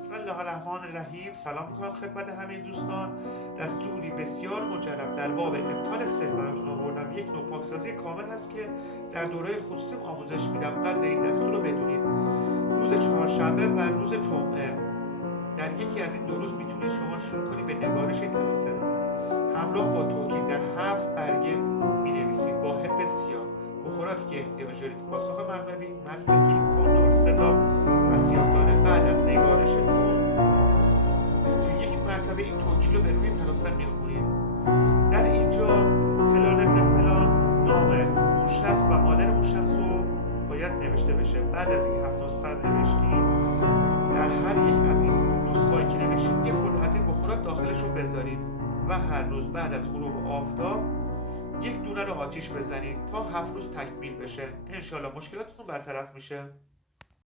بسم الله الرحمن الرحیم. سلام میکنم خدمت همه دوستان. دستوری بسیار مجرب در باب ابطال سحر براتون آوردم. یک نوع پاکسازی کامل هست که در دوره خصوصی آموزش میدم. قدر این دستور رو بدونید. روز چهارشنبه و روز جمعه در یکی از این دو روز میتونید شما شروع کنید به نگارش طلاسم همراه با توکید در 7 برگه مینویسید با حب سیاه. بخوراتی که احتیاج دارید: پاسخ مغربی، مستکی، کندر، سداب و سیاه‌دانه. بعد از نگارش 21 مرتبه این توکیل رو به روی طلاسم میخونید. در اینجا فلان ابن فلان نام اون شخص و مادر اون شخص رو باید نوشته بشه. بعد از اینکه 7 نسخه نوشتید، در هر یک از این نسخه‌ای که نوشتید یه خورده از این بخورات داخلش رو بذارید و هر روز بعد از غروب آفتاب یک دونه رو آتیش بزنید تا 7 روز تکمیل بشه. انشالله مشکلاتتون برطرف میشه.